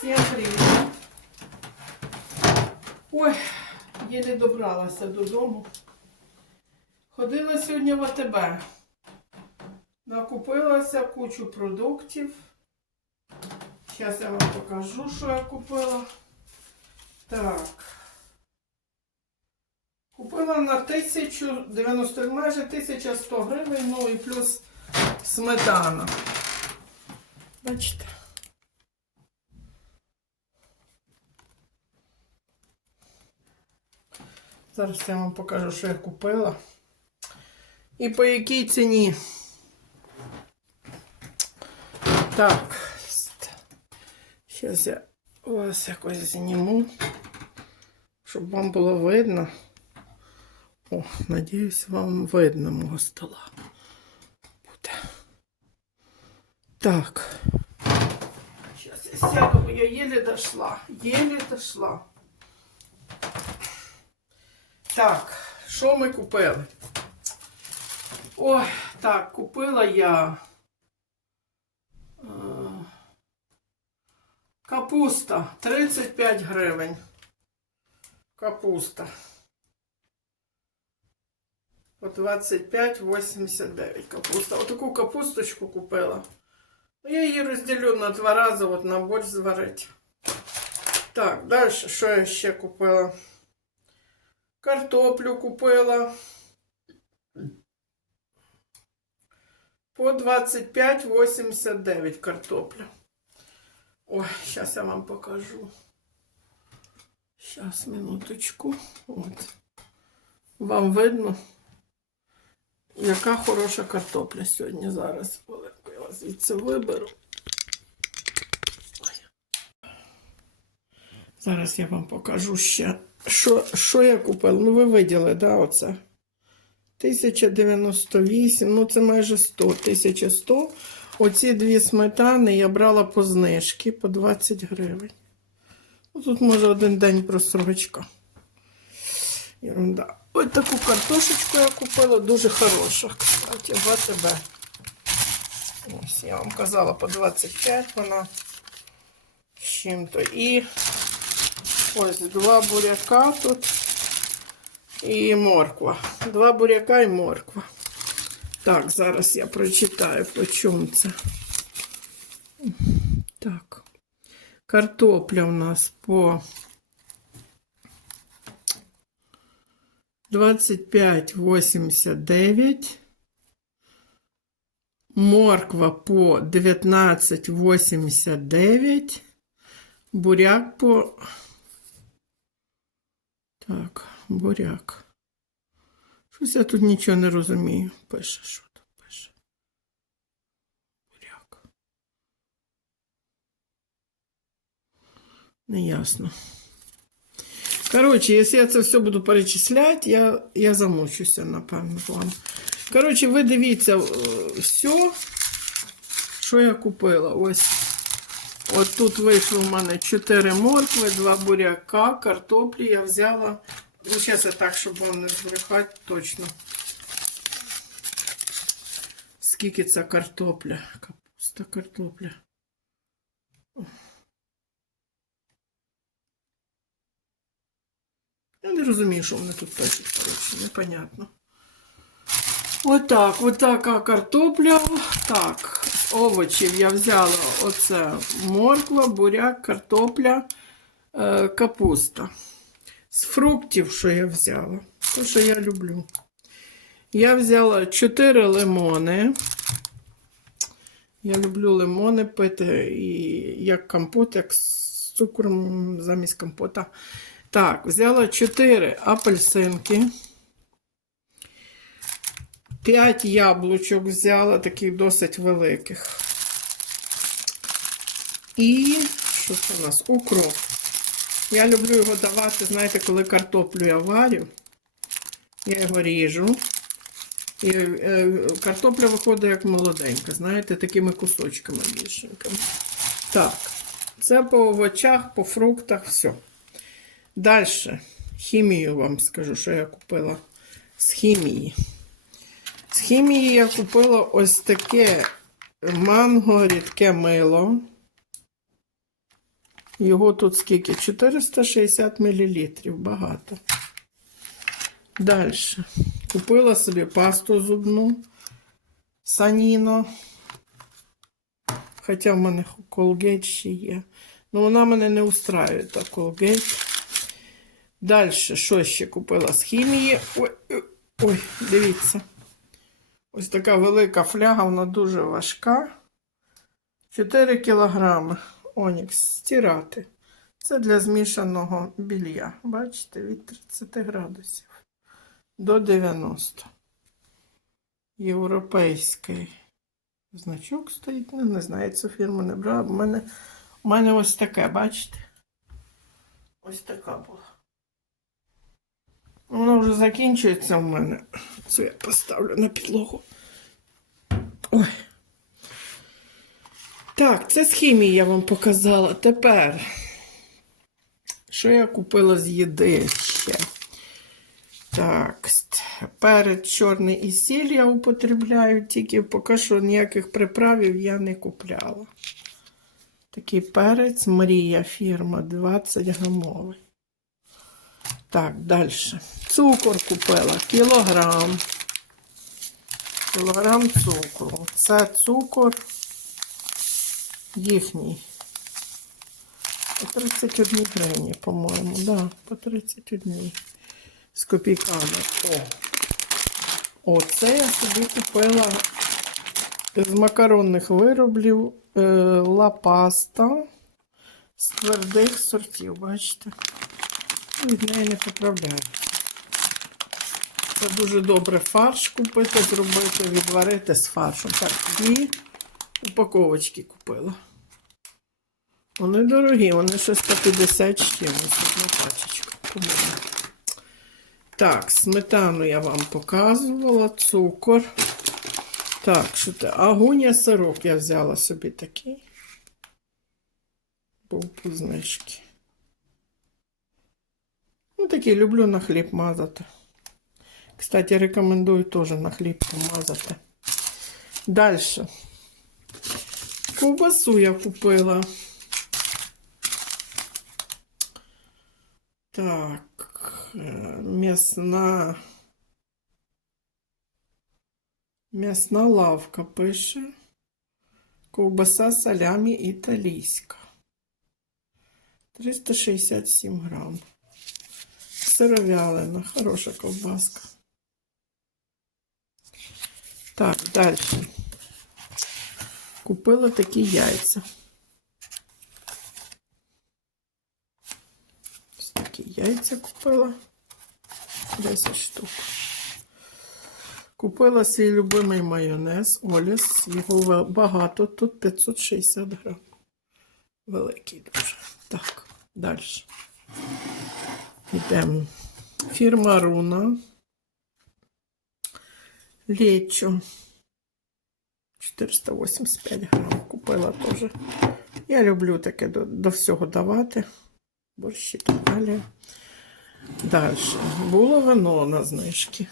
Всім привіт. Ой, єлі добралася додому. Ходила сьогодні в АТБ. Накупилася кучу продуктів. Зараз я вам покажу, що я купила. Так. Купила на 1090, майже 1100 гривень, ну і плюс сметана. Бачите? Зараз я вам покажу, що я купила. І по якій ціні. Так. Зараз я вас якось зніму, щоб вам було видно. О, надіюсь, вам видно мого стола. Буде. Так. Сейчас я сяду, бо я еле дошла. Еле дошла. Так, що ми купили? Ой, так, купила я е, капуста 35 гривень. Капуста. По 25,89 капуста. Отаку капусточку купила. Ну, Я її розділю на два рази, от на борщ зварити. Так, далі, що я ще купила? Картоплю купила. По 25,89 картопля. Ой, зараз я вам покажу. Зараз, минуточку. От. Вам видно, яка хороша картопля сьогодні зараз. Оленко, я вас звідси виберу. Ой. Зараз я вам покажу ще, що, що я купила. Ну, ви виділи, да, оце? 1098, ну це майже 100, 1100. Оці дві сметани я брала по знижки по 20 гривень. Ну, Тут може один день просрочка. Ерунда. Ось таку картошечку я купила, дуже хороша, кстати, в АТБ. Ось, я вам казала, по 25 вона з чим-то. І ось два буряка тут і морква. Два буряка і морква. Так, зараз я прочитаю, по чому це. Так. Картопля у нас по 25,89. Морква по 19,89. Буряк по. Так, буряк. Щось я тут нічого не розумію. Пише, що тут пише. Буряк. Неясно. Коротше, якщо я це все буду перечисляти, я, я замучуся, напевно, вам. Коротше, ви дивіться е, все, що я купила. Ось. От тут вийшло в мене 4 моркви, 2 буряка, картоплі я взяла. Ну, зараз я так, щоб вам не збрехати точно. Скільки це картопля? Капуста, картопля. Я не розумію, що вони тут пишуть, коротше, непонятно. Отак, отака картопля. Так, Овочів я взяла оце морква, буряк, картопля, е, капуста. З фруктів, що я взяла, те, що я люблю. Я взяла 4 лимони. Я люблю лимони пити і як компот, як з цукром замість компота. Так, взяла 4 апельсинки. 5 яблучок взяла, таких досить великих. І що це у нас? Укроп. Я люблю його давати, знаєте, коли картоплю я варю, я його ріжу. І е, картопля виходить як молоденька, знаєте, такими кусочками більшенькими. Так, це по овочах, по фруктах, все. Далі, хімію вам скажу, що я купила з хімії. З хімії я купила ось таке манго рідке мило. Його тут скільки? 460 мл. Багато. Далі. Купила собі пасту зубну. Саніно. Хоча в мене колгейт ще є. Ну, вона мене не устраює, та колгейт. Далі, що ще купила з хімії? Ой, ой, дивіться. Ось така велика фляга, вона дуже важка. 4 кілограми. Онікс стирати. Це для змішаного білья. Бачите, від 30 градусів до 90. Європейський значок стоїть. Ну, не знаю, цю фірму не брала. У мене, у мене ось таке, бачите? Ось така була. Воно вже закінчується в мене. Це я поставлю на підлогу. Ой. Так, це з хімії я вам показала. Тепер, що я купила з їди ще? Так, перець чорний і сіль я употребляю, тільки поки що ніяких приправів я не купляла. Такий перець Мрія фірма 20 грамовий. Так, далі. Цукор купила кілограм. Кілограм цукру. Це цукор їхній. По 31 гривні, по-моєму. Да, по 31 з копійками. О. Оце я собі купила з макаронних виробів е, лапаста з твердих сортів, бачите? Від неї не поправляю. Це дуже добре фарш купити, зробити, відварити з фаршем. Так, дві упаковочки купила. Вони дорогі, вони щось по 50 з чимось, одна пачечка. Так, сметану я вам показувала, цукор. Так, що це? Агуня сирок я взяла собі такий. Був по знижки. Ну, такий люблю на хліб мазати. Кстати, рекомендую теж на хліб помазати. Далі. Ковбасу я купила. Так, е, м'ясна. М'ясна лавка пише. Ковбаса салямі італійська. 367 грам. Сировялина, хороша ковбаска. Так, далі. Купила такі яйця. Ось такі яйця купила. 10 штук. Купила свій любимий майонез Оліс. Його багато. Тут 560 грам. Великий дуже. Так, далі. Йдемо. Фірма Руна. Лечо. 485 грам. Купила теж. Я люблю таке до, до всього давати. Борщі так далі. Далі. Було вино на знижки.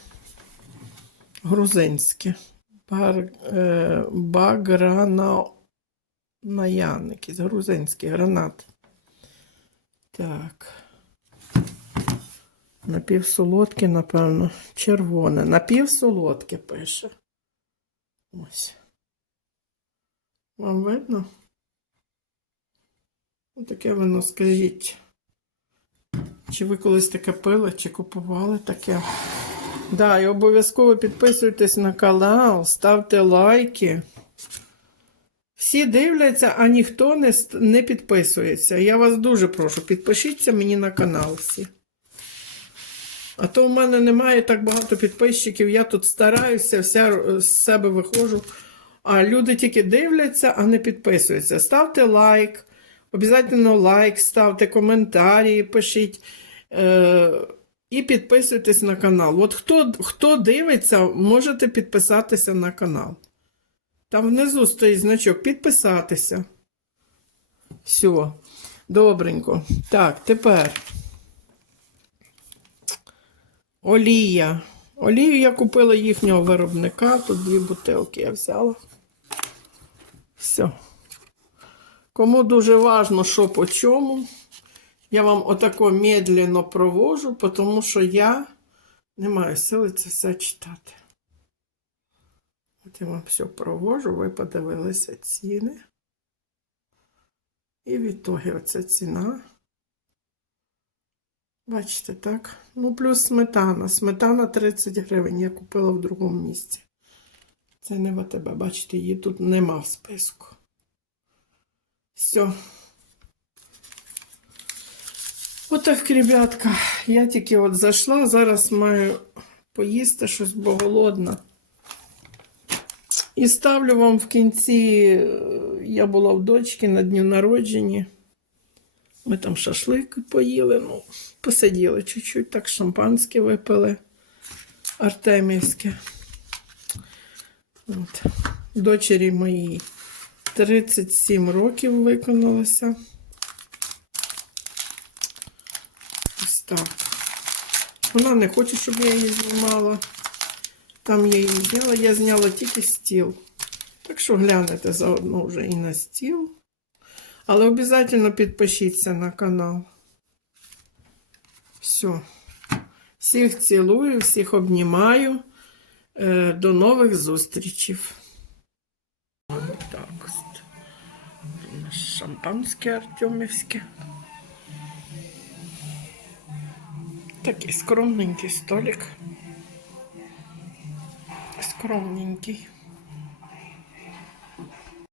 Грузинське. Бар, е, баграна наян, якийсь грузинський гранат. Так. Напівсолодке, напевно, червоне. Напівсолодке пише. Ось. Вам видно? Ну, таке воно, скажіть. Чи ви колись таке пили, чи купували таке? Да, і обов'язково підписуйтесь на канал, ставте лайки. Всі дивляться, а ніхто не, не підписується. Я вас дуже прошу, підпишіться мені на канал всі. А то в мене немає так багато підписчиків, я тут стараюся, вся з себе виходжу. А люди тільки дивляться, а не підписуються. Ставте лайк, обов'язково лайк, ставте коментарі, пишіть. Е- і підписуйтесь на канал. От хто, хто дивиться, можете підписатися на канал. Там внизу стоїть значок підписатися. Все. Добренько. Так, тепер. Олія. Олію я купила їхнього виробника. Тут дві бутилки я взяла. Все. Кому дуже важно, що по чому, я вам отако медленно провожу, тому що я не маю сили це все читати. От я вам все провожу, ви подивилися ціни. І в ітогі оця ціна. Бачите, так? Ну, плюс сметана. Сметана 30 гривень. Я купила в другому місці. Це не в АТБ. Бачите, її тут нема в списку. Все. Отак, ребятка, я тільки от зайшла, зараз маю поїсти щось, бо голодна. І ставлю вам в кінці, е, я була в дочки на дню народження. Ми там шашлик поїли, ну, посиділи чуть-чуть, так шампанське випили артемівське. От. Дочері моїй 37 років виконалося. Ось так. Вона не хоче, щоб я її знімала. Там я її зняла, я зняла тільки стіл. Так що глянете заодно вже і на стіл. Але обов'язково підпишіться на канал. Все. Всіх цілую, всіх обнімаю. Е, До нових зустрічей. Так, шампанське артемівське. Такий скромненький столик. Скромненький.